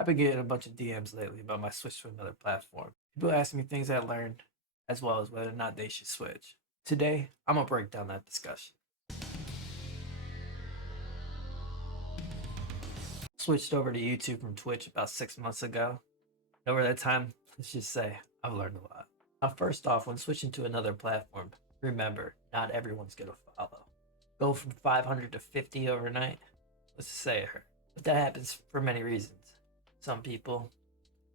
I've been getting a bunch of DMs lately about my switch to another platform. People ask me things I learned, as well as whether or not they should switch. Today, I'm gonna break down that discussion. Switched over to YouTube from Twitch about 6 months ago. And over that time, let's just say I've learned a lot. Now, first off, when switching to another platform, remember, not everyone's gonna follow. Go from 500 to 50 overnight. Let's just say it hurt. But that happens for many reasons. Some people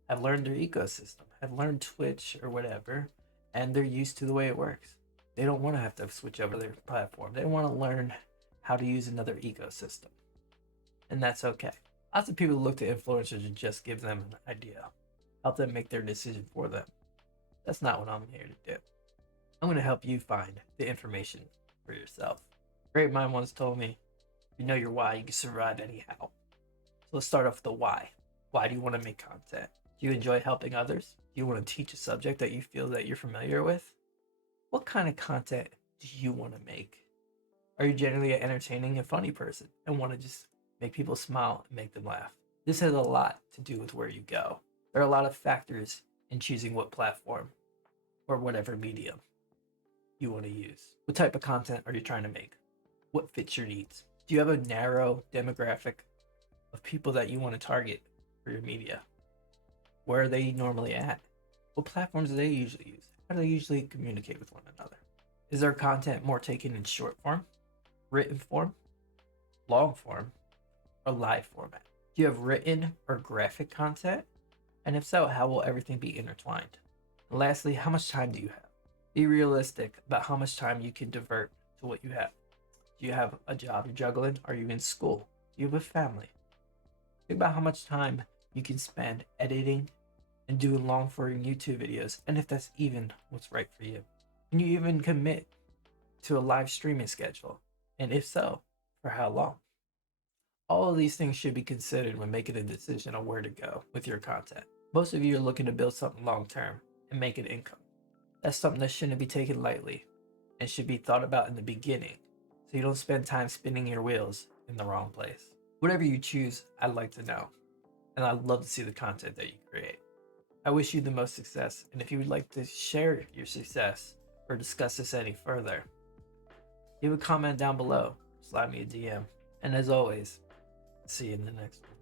have learned their ecosystem, have learned Twitch or whatever, and they're used to the way it works. They don't want to have to switch over their platform. They want to learn how to use another ecosystem. And that's okay. Lots of people look to influencers to just give them an idea, help them make their decision for them. That's not what I'm here to do. I'm going to help you find the information for yourself. A great mind once told me, if you know your why, you can survive anyhow. So let's start off with the why. Why do you want to make content? Do you enjoy helping others? Do you want to teach a subject that you feel that you're familiar with? What kind of content do you want to make? Are you generally an entertaining and funny person and want to just make people smile and make them laugh? This has a lot to do with where you go. There are a lot of factors in choosing what platform or whatever medium you want to use. What type of content are you trying to make? What fits your needs? Do you have a narrow demographic of people that you want to target for your media? Where are they normally at? What platforms do they usually use? How do they usually communicate with one another? Is their content more taken in short form, written form, long form, or live format? Do you have written or graphic content? And if so, how will everything be intertwined? And lastly, how much time do you have? Be realistic about how much time you can divert to what you have. Do you have a job you're juggling? Are you in school? Do you have a family? Think about how much time you can spend editing and doing long form YouTube videos, and if that's even what's right for you. Can you even commit to a live streaming schedule? And if so, for how long? All of these things should be considered when making a decision on where to go with your content. Most of you are looking to build something long term and make an income. That's something that shouldn't be taken lightly and should be thought about in the beginning so you don't spend time spinning your wheels in the wrong place. Whatever you choose, I'd like to know, and I'd love to see the content that you create. I wish you the most success, and if you would like to share your success or discuss this any further, leave a comment down below, slide me a DM, and as always, see you in the next one.